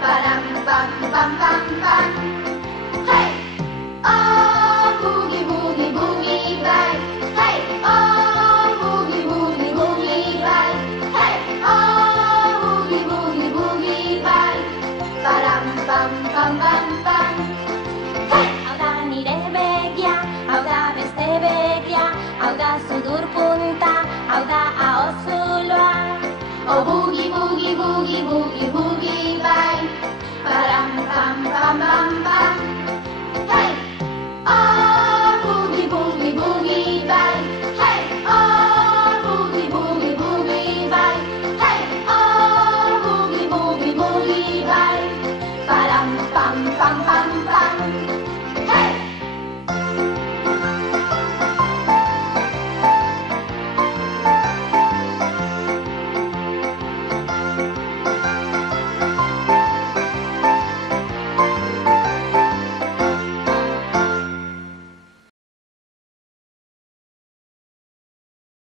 Ba-dum, bum, bum, bum, bum. Hey! Oh, boogie, boogie, boogie bag. Hey! Oh, boogie, boogie, boogie bag. Hey! Oh, boogie, boogie, boogie bag. Ba-dum, bum, bum, bum, bum.